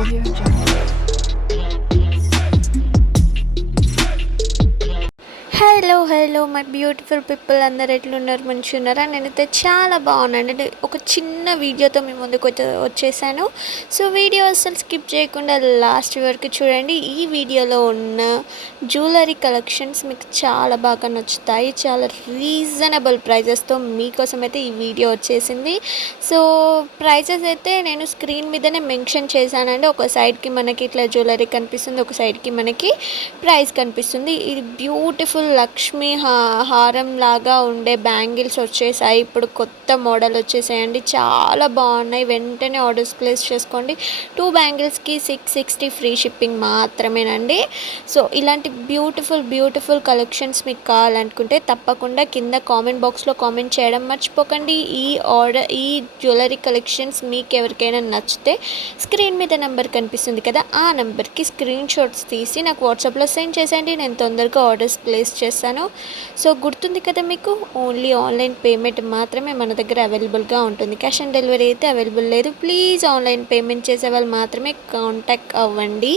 Audio Jungle. Hello my beautiful people, అందరు ఎట్లున్నారు? మంచిగా ఉన్నారా? నేనైతే చాలా బాగున్నాను. ఒక చిన్న వీడియోతో మీ ముందుకు వచ్చేసాను. సో వీడియో అసలు స్కిప్ చేయకుండా లాస్ట్ వరకు చూడండి. ఈ వీడియోలో ఉన్న జ్యువెలరీ కలెక్షన్స్ మీకు చాలా బాగా నచ్చుతాయి. చాలా రీజనబుల్ ప్రైజెస్తో మీకోసం అయితే ఈ వీడియో వచ్చేసింది. సో ప్రైజెస్ అయితే నేను స్క్రీన్ మీదనే మెన్షన్ చేశానండి. ఒక సైడ్కి మనకి ఇట్లా జ్యువెలరీ కనిపిస్తుంది, ఒక సైడ్కి మనకి ప్రైస్ కనిపిస్తుంది. ఇది బ్యూటిఫుల్ లక్ష్మీ హారం లాగా ఉండే బ్యాంగిల్స్ వచ్చేసాయి. ఇప్పుడు కొత్త మోడల్ వచ్చేసాయండి, చాలా బాగున్నాయి. వెంటనే ఆర్డర్స్ ప్లేస్ చేసుకోండి. 2 బ్యాంగిల్స్కి 660 ఫ్రీ షిప్పింగ్ మాత్రమేనండి. సో ఇలాంటి బ్యూటిఫుల్ కలెక్షన్స్ మీకు కావాలనుకుంటే తప్పకుండా కింద కామెంట్ బాక్స్లో కామెంట్ చేయడం మర్చిపోకండి. ఈ జ్యువెలరీ కలెక్షన్స్ మీకు ఎవరికైనా నచ్చితే స్క్రీన్ మీద నెంబర్ కనిపిస్తుంది కదా, ఆ నెంబర్కి స్క్రీన్ షాట్స్ తీసి నాకు వాట్సాప్లో సెండ్ చేసేయండి. నేను తొందరగా ఆర్డర్స్ ప్లేస్ చేస్తాను. సో గుర్తుంది కదా మీకు, ఓన్లీ ఆన్లైన్ పేమెంట్ మాత్రమే మన దగ్గర అవైలబుల్గా ఉంటుంది. క్యాష్ ఆన్ డెలివరీ అయితే అవైలబుల్ లేదు. ప్లీజ్ ఆన్లైన్ పేమెంట్ చేసే వాళ్ళు మాత్రమే కాంటాక్ట్ అవ్వండి.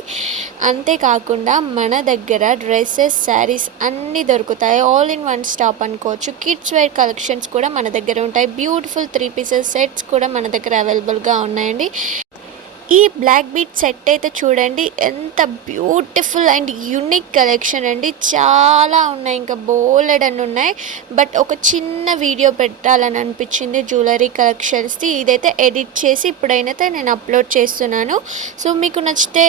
అంతేకాకుండా మన దగ్గర డ్రెస్సెస్, శారీస్ అన్నీ దొరుకుతాయి. ఆల్ ఇన్ వన్ స్టాప్ అనుకోవచ్చు. కిడ్స్ వేర్ కలెక్షన్స్ కూడా మన దగ్గర ఉంటాయి. బ్యూటిఫుల్ 3 పీసెస్ సెట్స్ కూడా మన దగ్గర అవైలబుల్గా ఉన్నాయండి. ఈ బ్లాక్ బీట్ సెట్ అయితే చూడండి, ఎంత బ్యూటిఫుల్ అండ్ యూనిక్ కలెక్షన్ అండి. చాలా ఉన్నాయి, ఇంకా బోలెడ్ అని ఉన్నాయి. బట్ ఒక చిన్న వీడియో పెట్టాలని అనిపించింది జ్యువెలరీ కలెక్షన్స్ది. ఇదైతే ఎడిట్ చేసి ఇప్పుడైతే నేను అప్లోడ్ చేస్తున్నాను. సో మీకు నచ్చితే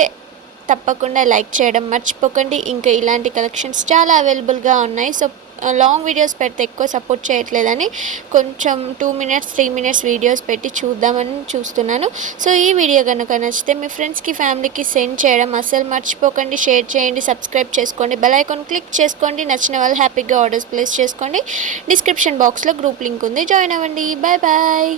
తప్పకుండా లైక్ చేయడం మర్చిపోకండి. ఇంకా ఇలాంటి కలెక్షన్స్ చాలా అవైలబుల్గా ఉన్నాయి. సో లాంగ్ వీడియోస్ పెడితే ఎక్కువ సపోర్ట్ చేయట్లేదని కొంచెం 2 మినిట్స్ 3 మినిట్స్ వీడియోస్ పెట్టి చూద్దామని చూస్తున్నాను. సో ఈ వీడియో కనుక నచ్చితే మీ ఫ్రెండ్స్కి, ఫ్యామిలీకి సెండ్ చేయడం అస్సలు మర్చిపోకండి. షేర్ చేయండి, సబ్స్క్రైబ్ చేసుకోండి, బెల్ ఐకాన్ క్లిక్ చేసుకోండి. నచ్చిన వాళ్ళు హ్యాపీగా ఆర్డర్స్ ప్లేస్ చేసుకోండి. డిస్క్రిప్షన్ బాక్స్లో గ్రూప్ లింక్ ఉంది, జాయిన్ అవ్వండి. Bye bye.